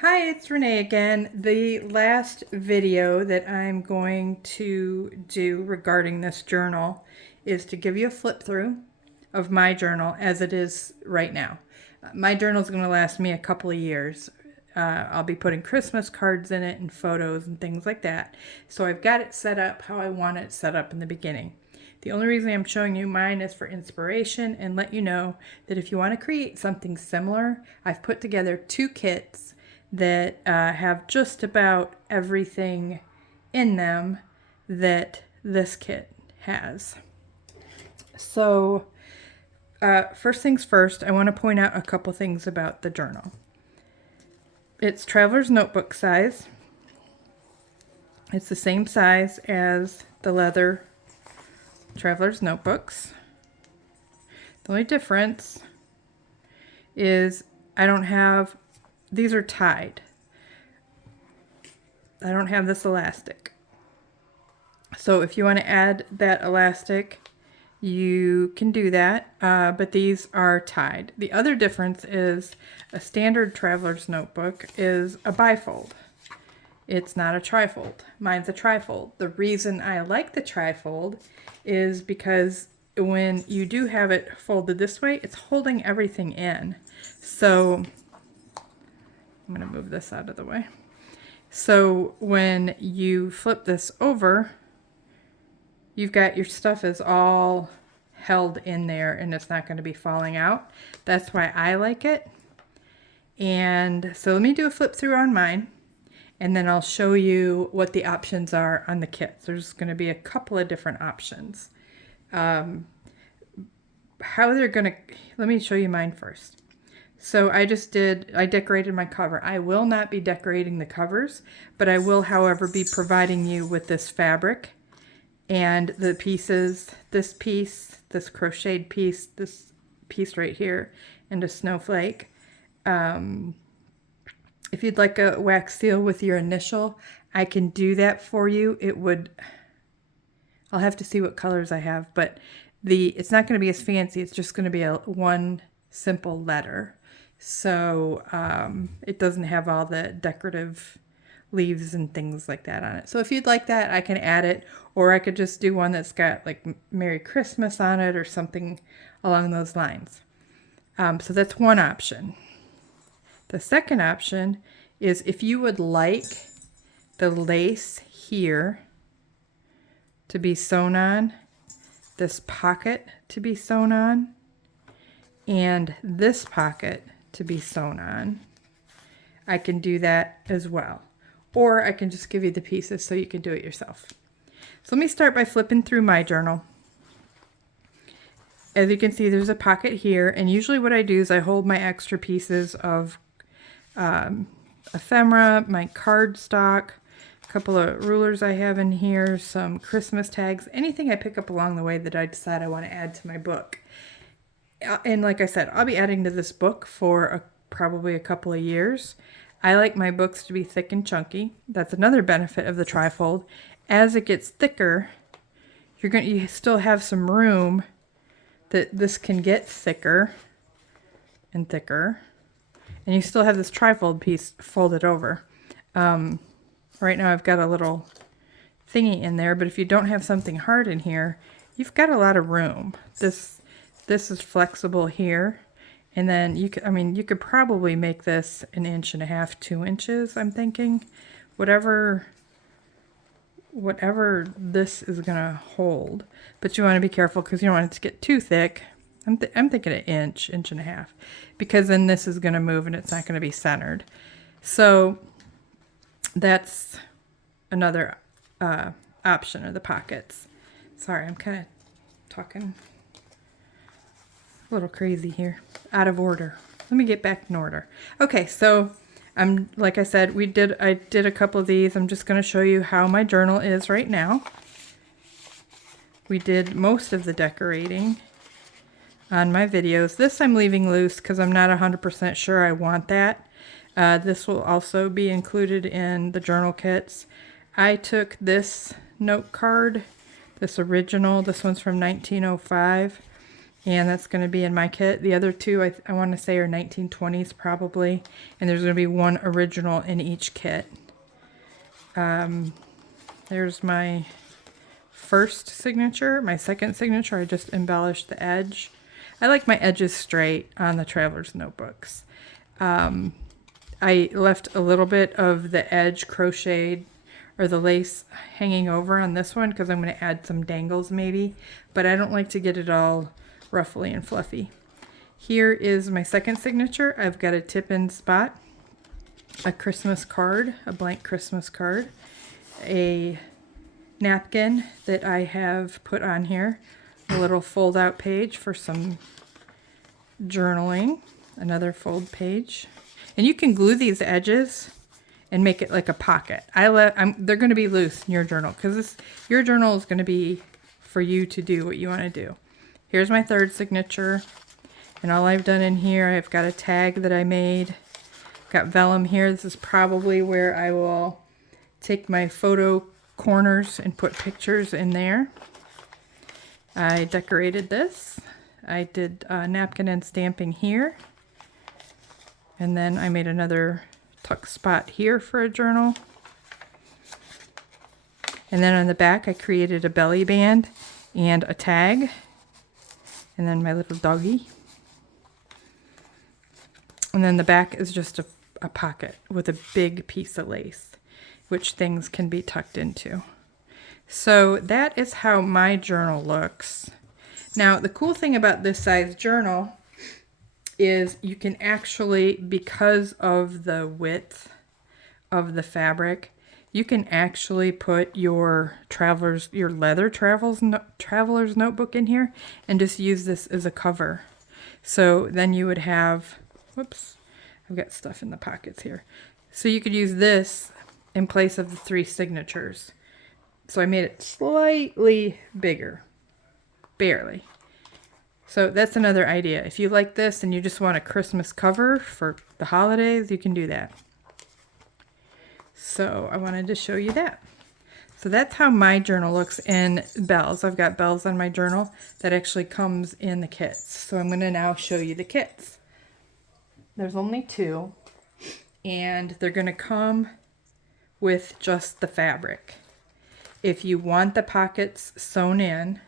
Hi, it's Renee again. The last video that I'm going to do regarding this journal is to give you a flip through of my journal as it is right now. My journal is going to last me a couple of years. I'll be putting Christmas cards in it and photos and things like that. So I've got it set up how I want it set up in the beginning. The only reason I'm showing you mine is for inspiration and let you know that if you want to create something similar, I've put together two kits that have just about everything in them that this kit has. So first things first, I want to point out a couple things about the journal. It's traveler's notebook size. It's the same size as the leather traveler's notebooks. The only difference is I don't have, these are tied. I don't have this elastic. So if you want to add that elastic, you can do that, but these are tied. The other difference is a standard traveler's notebook is a bifold. It's not a trifold. Mine's a trifold. The reason I like the trifold is because when you do have it folded this way, it's holding everything in. So I'm going to move this out of the way. So when you flip this over, you've got your stuff is all held in there and it's not going to be falling out. That's why I like it. And so let me do a flip through on mine and then I'll show you what the options are on the kits. There's going to be a couple of different options. How they're going to, let me show you mine first. So I decorated my cover. I will not be decorating the covers, but I will, however, be providing you with this fabric and the pieces, this piece, this crocheted piece, this piece right here, and a snowflake. If you'd like a wax seal with your initial, I can do that for you. I'll have to see what colors I have, but it's not going to be as fancy. It's just going to be one simple letter. So it doesn't have all the decorative leaves and things like that on it. So if you'd like that, I can add it, or I could just do one that's got like Merry Christmas on it or something along those lines. So that's one option. The second option is if you would like the lace here to be sewn on, this pocket to be sewn on, and this pocket to be sewn on, I can do that as well. Or I can just give you the pieces so you can do it yourself. So let me start by flipping through my journal. As you can see, there's a pocket here, and usually what I do is I hold my extra pieces of ephemera, my cardstock, a couple of rulers I have in here, some Christmas tags, anything I pick up along the way that I decide I want to add to my book. And like I said, I'll be adding to this book for probably a couple of years. I like my books to be thick and chunky. That's another benefit of the trifold. As it gets thicker, you still have some room that this can get thicker and thicker. And you still have this trifold piece folded over. Right now I've got a little thingy in there, but if you don't have something hard in here, you've got a lot of room. This is flexible here. And then you could probably make this 1.5 inches, 2 inches, I'm thinking. Whatever this is gonna hold. But you want to be careful because you don't want it to get too thick. I'm thinking 1 inch, 1.5 inches, because then this is gonna move and it's not gonna be centered. So that's another option of the pockets. Sorry, I'm kind of talking a little crazy here, out of order. Let me get back in order. Okay, so like I said, I did a couple of these. I'm just going to show you how my journal is right now. We did most of the decorating on my videos. This I'm leaving loose because I'm not 100% sure I want that. This will also be included in the journal kits. I took this note card, this original. This one's from 1905. and that's going to be in my kit. The other two I want to say are 1920s probably, and there's going to be one original in each kit. There's my first signature. My second signature, I just embellished the edge. I like my edges straight on the Traveler's Notebooks. I left a little bit of the edge crocheted or the lace hanging over on this one because I'm going to add some dangles maybe, but I don't like to get it all ruffly and fluffy. Here is my second signature. I've got a tip-in spot, a Christmas card, a blank Christmas card, a napkin that I have put on here, a little fold-out page for some journaling, another fold page, and you can glue these edges and make it like a pocket. They're going to be loose in your journal because your journal is going to be for you to do what you want to do. Here's my third signature, and all I've done in here, I've got a tag that I made. Got vellum here. This is probably where I will take my photo corners and put pictures in there. I decorated this. I did napkin and stamping here. And then I made another tuck spot here for a journal. And then on the back I created a belly band and a tag. And then my little doggy. And then the back is just a pocket with a big piece of lace, which things can be tucked into. So that is how my journal looks. Now, the cool thing about this size journal is you can actually, because of the width of the fabric, you can actually put your leather traveler's notebook in here and just use this as a cover. So then you would have, whoops, I've got stuff in the pockets here. So you could use this in place of the 3 signatures. So I made it slightly bigger, barely. So that's another idea. If you like this and you just want a Christmas cover for the holidays, you can do that. So I wanted to show you that. So that's how my journal looks in bells. I've got bells on my journal that actually comes in the kits. So I'm going to now show you the kits. There's only 2, and they're going to come with just the fabric. If you want the pockets sewn in,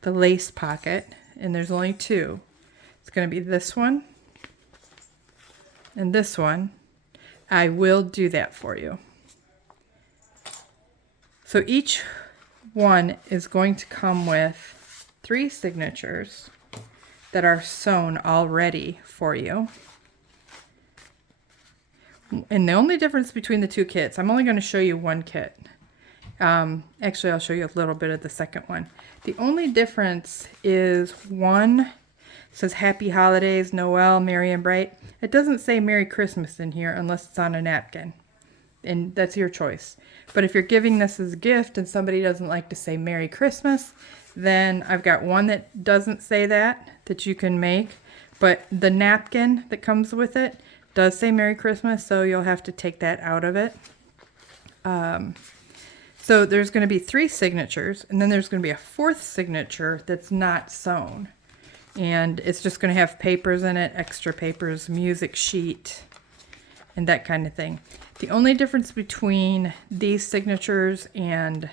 the lace pocket, and there's only 2, it's going to be this one and this one. I will do that for you. So each one is going to come with 3 signatures that are sewn already for you. And the only difference between the 2 kits, I'm only going to show you one kit. Actually, I'll show you a little bit of the second one. The only difference is one says Happy Holidays, Noel, Merry and Bright. It doesn't say Merry Christmas in here unless it's on a napkin. And that's your choice. But if you're giving this as a gift and somebody doesn't like to say Merry Christmas, then I've got one that doesn't say that you can make. But the napkin that comes with it does say Merry Christmas, so you'll have to take that out of it. So there's going to be 3 signatures, and then there's going to be a 4th signature that's not sewn. And it's just going to have papers in it, extra papers, music sheet, and that kind of thing. The only difference between these signatures and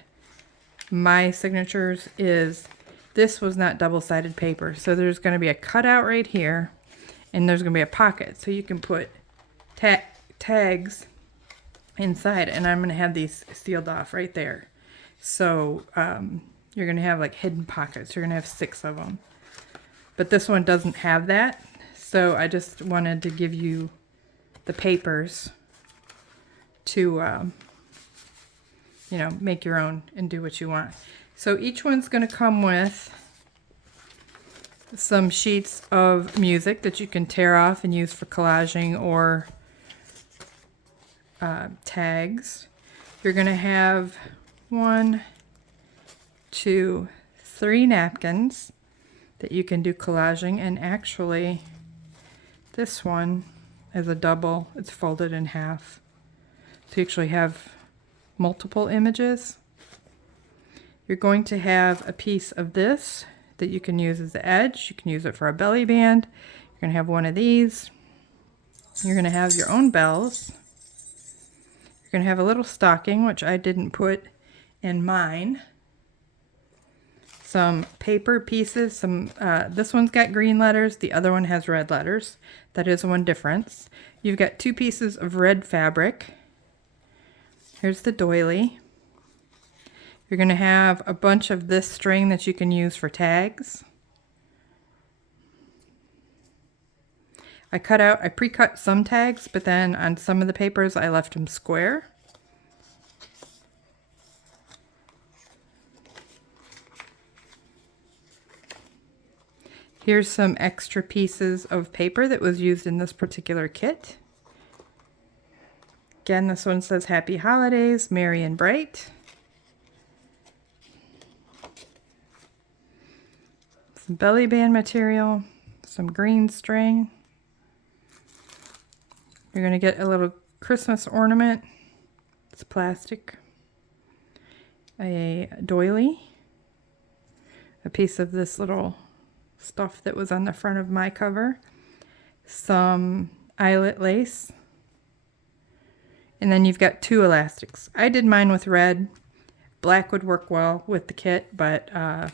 my signatures is this was not double-sided paper. So there's going to be a cutout right here, and there's going to be a pocket. So you can put tags inside, and I'm going to have these sealed off right there. So you're going to have like hidden pockets. You're going to have 6 of them. But this one doesn't have that. So I just wanted to give you the papers to, you know, make your own and do what you want. So each one's going to come with some sheets of music that you can tear off and use for collaging or tags. You're going to have 1, 2, 3 napkins that you can do collaging, and actually this one is a double. It's folded in half. So you actually have multiple images. You're going to have a piece of this that you can use as the edge. You can use it for a belly band. You're going to have one of these. You're going to have your own bells. You're going to have a little stocking, which I didn't put in mine. Some paper pieces. This one's got green letters. The other one has red letters. That is one difference. You've got 2 pieces of red fabric. Here's the doily. You're going to have a bunch of this string that you can use for tags. I pre-cut some tags, but then on some of the papers I left them square. Here's some extra pieces of paper that was used in this particular kit. Again, this one says Happy Holidays, Merry and Bright. Some belly band material, some green string. You're going to get a little Christmas ornament. It's plastic. A doily. A piece of this little stuff that was on the front of my cover, some eyelet lace, and then you've got 2 elastics. I did mine with red. Black would work well with the kit, but I'm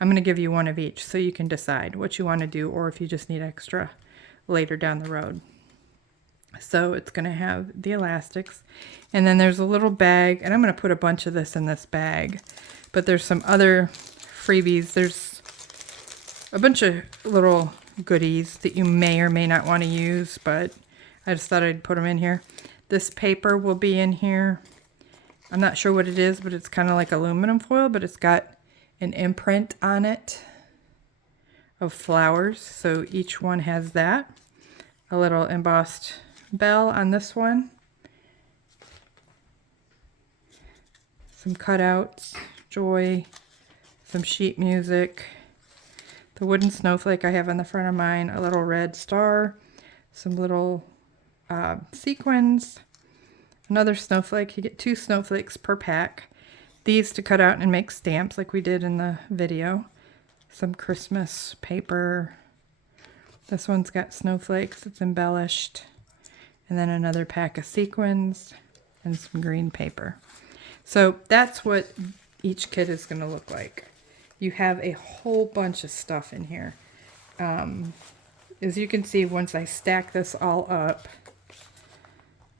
going to give you one of each so you can decide what you want to do or if you just need extra later down the road. So it's going to have the elastics, and then there's a little bag, and I'm going to put a bunch of this in this bag, but there's some other freebies. There's a bunch of little goodies that you may or may not want to use, but I just thought I'd put them in here. This paper will be in here. I'm not sure what it is, but it's kind of like aluminum foil, but it's got an imprint on it of flowers. So each one has that. A little embossed bell on this one. Some cutouts, joy, some sheet music. The wooden snowflake I have on the front of mine, a little red star, some little sequins, another snowflake. You get 2 snowflakes per pack. These to cut out and make stamps like we did in the video. Some Christmas paper. This one's got snowflakes. It's embellished. And then another pack of sequins and some green paper. So that's what each kit is going to look like. You have a whole bunch of stuff in here. As you can see, once I stack this all up,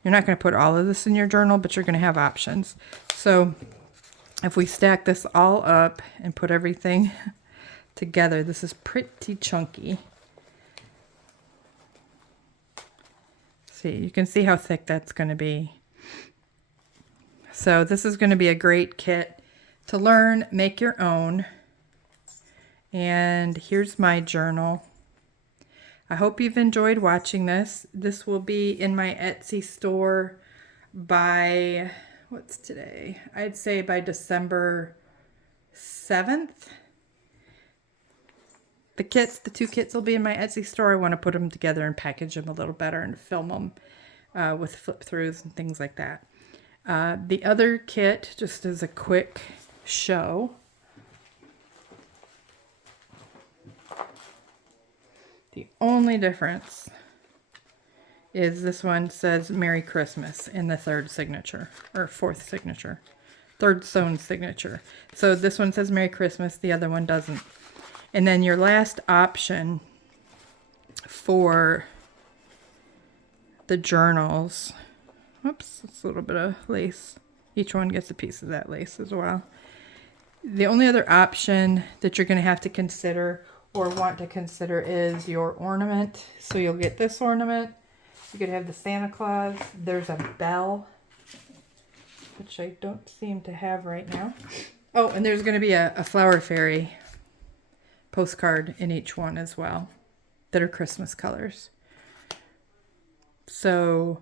you're not going to put all of this in your journal, but you're going to have options. So if we stack this all up and put everything together, this is pretty chunky. See, you can see how thick that's going to be. So this is going to be a great kit to learn, make your own. And here's my journal. I hope you've enjoyed watching this. This will be in my Etsy store by, what's today? I'd say by December 7th. The 2 kits will be in my Etsy store. I want to put them together and package them a little better and film them with flip throughs and things like that. The other kit, just as a quick show, the only difference is this one says Merry Christmas in the 3rd signature, or 4th signature, 3rd sewn signature. So this one says Merry Christmas, the other one doesn't. And then your last option for the journals, oops, it's a little bit of lace. Each one gets a piece of that lace as well. The only other option that you're going to have to consider or want to consider is your ornament. So you'll get this ornament. You could have the Santa Claus. There's a bell, which I don't seem to have right now. Oh, and there's going to be a flower fairy postcard in each one as well that are Christmas colors. So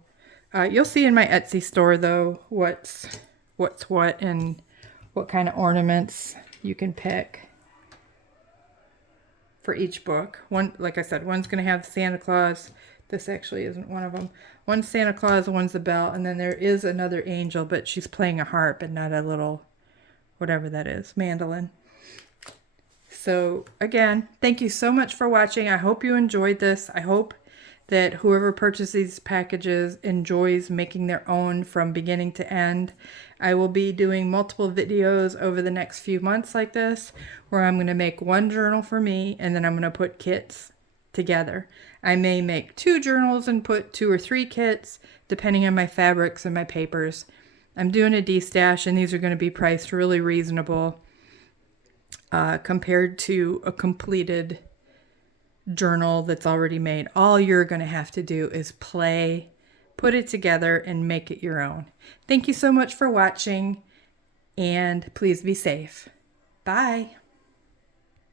you'll see in my Etsy store though what's what and what kind of ornaments you can pick for each book. One, like I said, one's going to have Santa Claus. This actually isn't one of them. One's Santa Claus, one's a bell, and then there is another angel, but she's playing a harp and not a little, whatever that is, mandolin. So again, thank you so much for watching. I hope you enjoyed this. I hope that whoever purchased these packages enjoys making their own from beginning to end. I will be doing multiple videos over the next few months like this, where I'm going to make one journal for me and then I'm going to put kits together. I may make 2 journals and put 2 or 3 kits, depending on my fabrics and my papers. I'm doing a D-stash, and these are going to be priced really reasonable compared to a completed journal that's already made. All you're going to have to do is play, put it together, and make it your own. Thank you so much for watching, and please be safe. Bye.